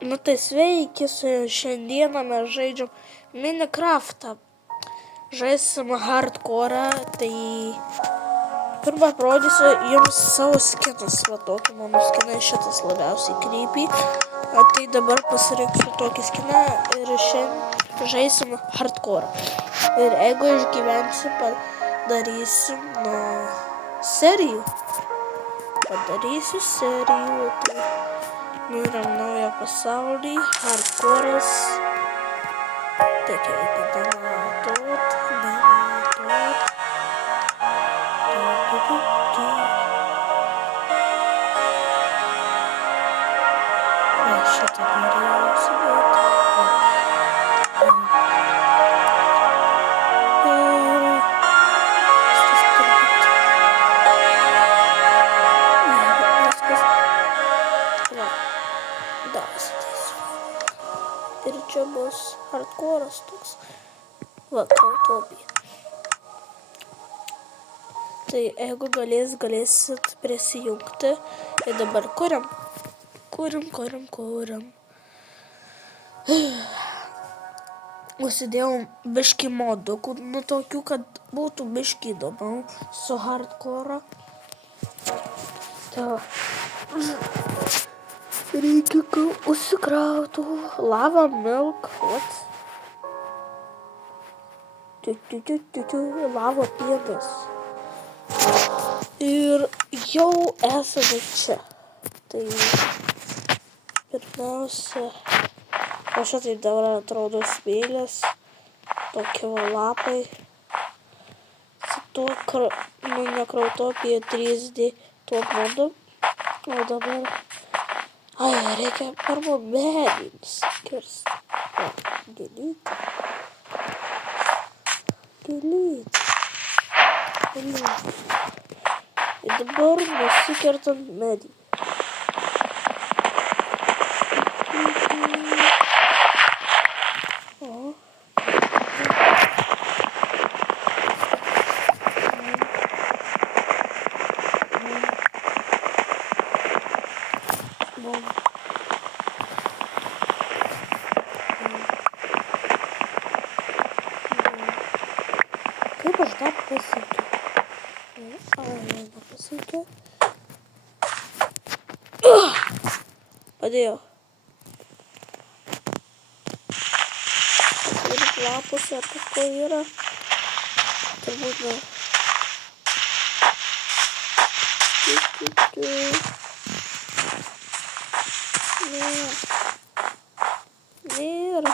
Nu tai sveiki, šiandieną mes žaidžiam Minecraftą. Žaisim hardcore, tai pirmą parodysiu jums savo skinus. Va tokį mano skiną, šitas labiausiai creepy. Tai dabar pasirinksiu tokį skiną ir šiandien žaisim hardcore. Ir jeigu išgyvensiu, padarysim serijų. Tai nuėm naują pasaulį, hardcore'as. Tik jeigu nematot. Šitą norėjau sudėti. Ir čia bus hardcore'as toks. Va, utopija. Tai jeigu galėsit prisijungti. Ir dabar kuriam. Užsidėjau biškį modukų, tokių, kad būtų biškį įdomiau su hardcore. Reikia, kad užsikrautų lava milk, lava pienas. Ir jau esame čia. Tai pirmiausia, o šitaip dabar atrodo smėlės, tokie lapai. Su tuo nekrautopija 3D tuo modu. O dabar, reikia pirmo medį nusikirsti. Gėlytė. Ir dabar nusikertam medį. Kaip aš dar pasiekiu? Nepasiekiu. Padėjau. Ir lapus ar kažko yra. Turbūt ne. Nėra.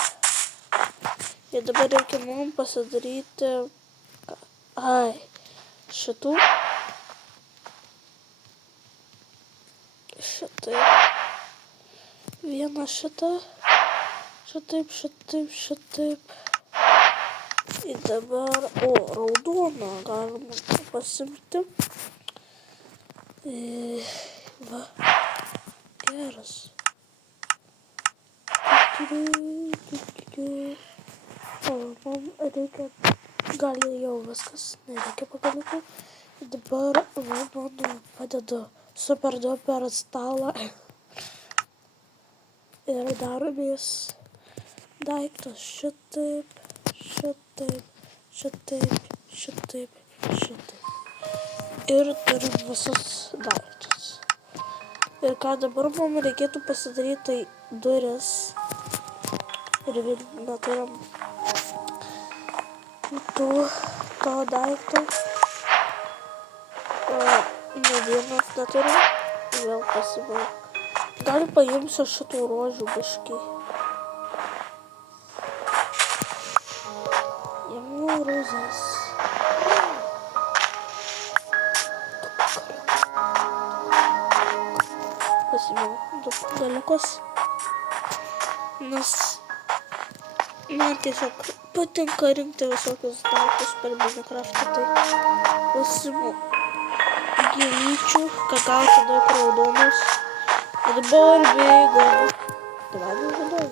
Ir dabar reikia mums pasidaryti šitų. Šitaip. Vieną šitą. Šitaip. Ir dabar, raudoną galima pasimti. Va. Geras. Man reikia, gali jau viskas, nereikia pagalikų. Dabar man padedu super duper stalą. Ir daromės daiktas šitaip. Ir turim visus daiktus. Ir ką dabar mums reikėtų pasidaryti, tai duris. Ir neturim to daikto. Medienos neturim. Vėl pasibaig. Gal paimsiu šitų rožių biškį. Jėmiau rozės. Pasimėjau du dalykus. Nes man tiesiog patinka rinkti visokius daiktus per Minecraftą. Tai pasimu gėlyčių, kad gauti daug raudonos. Ir dabar bėgam. Davai žodžiu.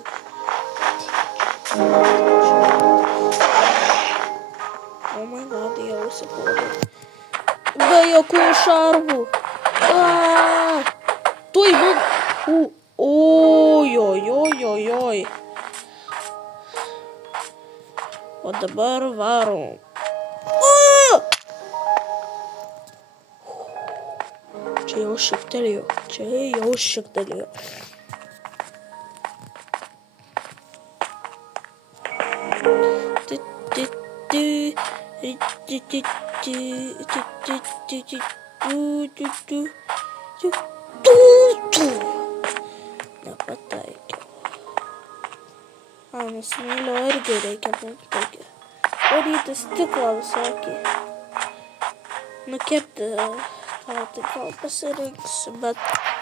Oh my god, jau įsipaudė. Be jokių šarvų. Tuoj man. Ojojoj. dabar varom. O! Čia jau šiktelėjo. Nepataikiau. Nes smėlio irgi reikia mums taigi. Varyti stiklą visokį. Nukirpti. Tai gal pasirinksiu, bet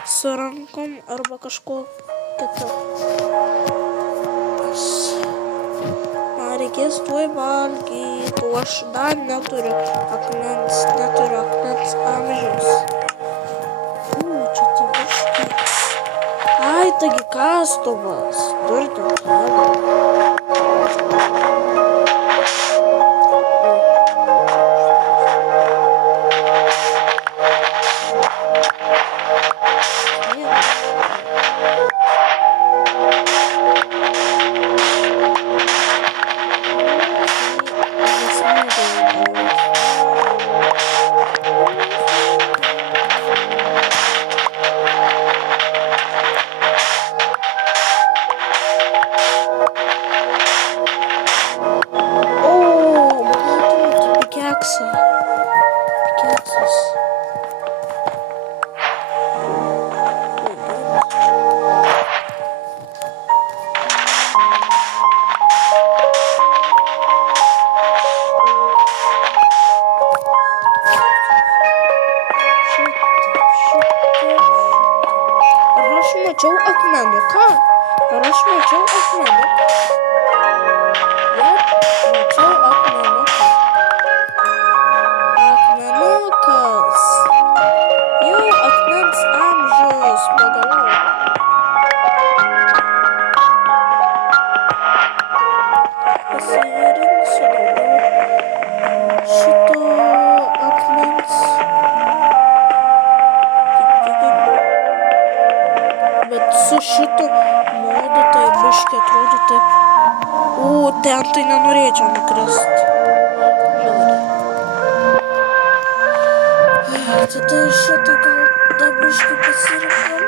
su rankom arba kažko kito. Man reikės tuoj valgyti, o aš dar neturiu akmens amžiaus. Čia tai biškį. Ai, taigi kastuvas. Durti. Mačiau akmenuką. Akmenukas. Jau akmens amžius pagaliau. Pasirinksiu šito akmens. Bet su šitu modu tai biškį atrodo taip. Ten tai nenorėčiau nukrist. Tada šitą gal dar biškį pasirinkam.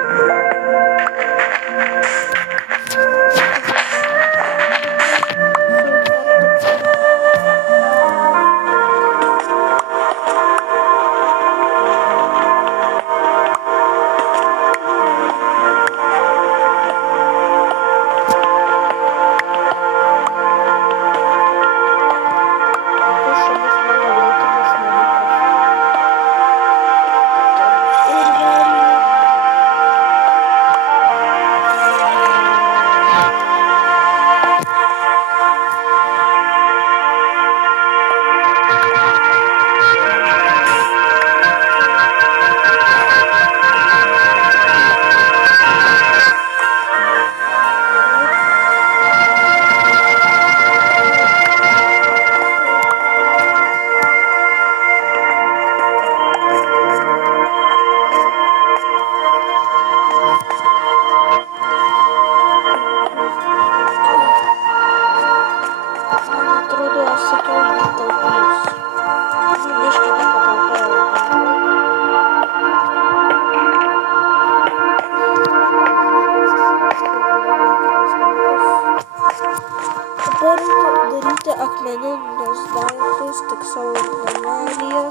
Daryti akmeninius daiktus tik savo urvelyje,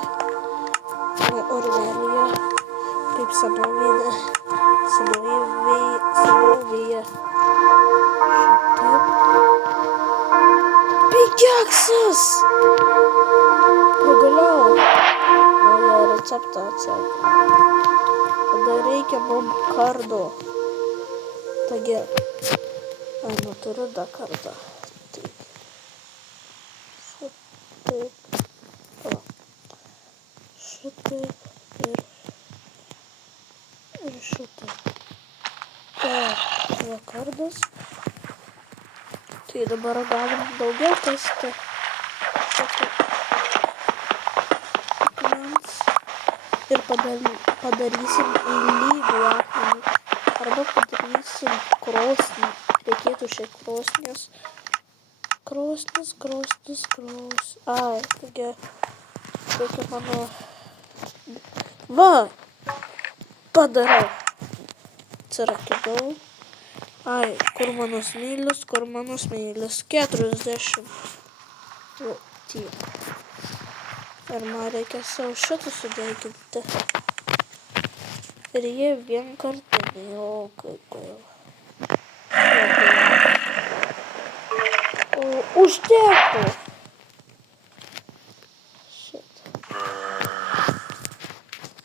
kaip senovėje. Šitaip. Pikeksas! Pagaliau. Naują receptą atsekti. Tada reikia mum kardo. Taigi, turiu dar kardą. Šitaip ir šitaip. Va kardas. Tai dabar galim daugiau kasti. Ir padarysim lygų akmenį. Arba padarysim krosnį. Reikėtų šiek krosnės. Krosnis. Ai, taigi, reikia mano... Va, padarau. Atsirakinau. Ai, kur mano smėlis? 40. O, tiek. Ir man reikia savo šitą sudeginti. Ir jie vienkartinį, o kaip gaila. O, užteko. Šitą.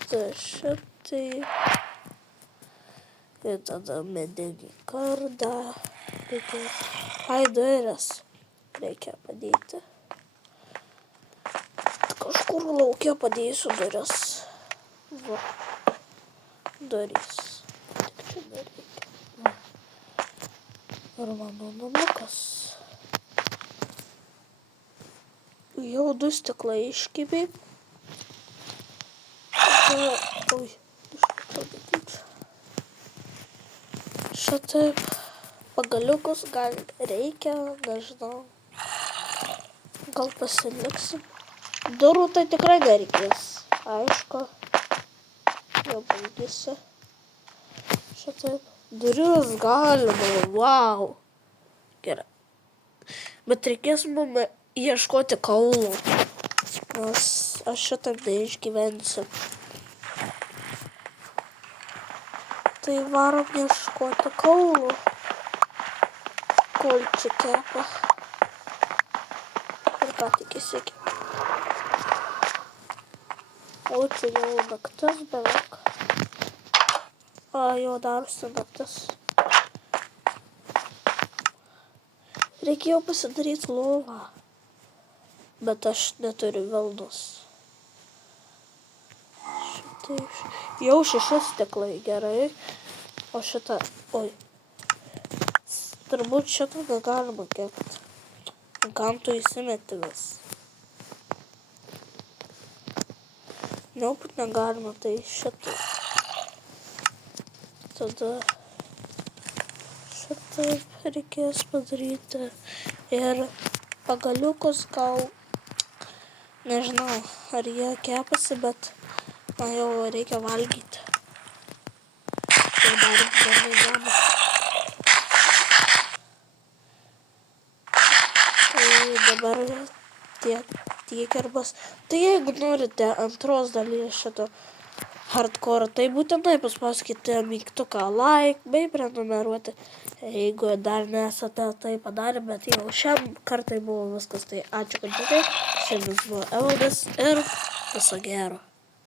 Tai šitai. Ir tada medinį kardą. Ai, duris reikia padėti. Kažkur laukia padėsiu duris. Va. Durys. Tik čia nereikia. Ir mano namukas. Jau 2 stiklai iškibė. Oi, šitaip. Pagaliukus gal reikia, nežinau. Gal pasiliksim. Durų tai tikrai nereikės. Aišku. Jau baigėsi. Šitaip. Duris galima. Wow. Gerai. Bet reikės mum ieškoti kaulų. Nes aš šitaip neišgyvensiu. Tai varom ieškoti kaulų. Kol čia kepa. Ir ką tik įsikė. O čia jau naktis beveik. A, jau darosi naktis. Reikėjo pasidaryti lovą. Bet aš neturiu vilnos. Šitai. Jau 6 stiklai, gerai. O šitą, oi. Turbūt šitą negalima kepti. Kam tu įsimeti vis? Nebūt negalima, tai šitą. Tada šitaip reikės padaryti. Ir pagaliukus gal, nežinau, ar jie kepasi, bet man jau reikia valgyti. Tai dar neįdomu. Dabar tiek ir bus. Tai jeigu norite antros dalies šito hardcore, tai būtinai paspauskite mygtuką like bei prenumeruoti, jeigu dar nesate tai padarę, bet jau šiam kartai buvo viskas. Tai ačiū, kad žiūrėjote. Šiandien buvo Evaldas ir viso gero.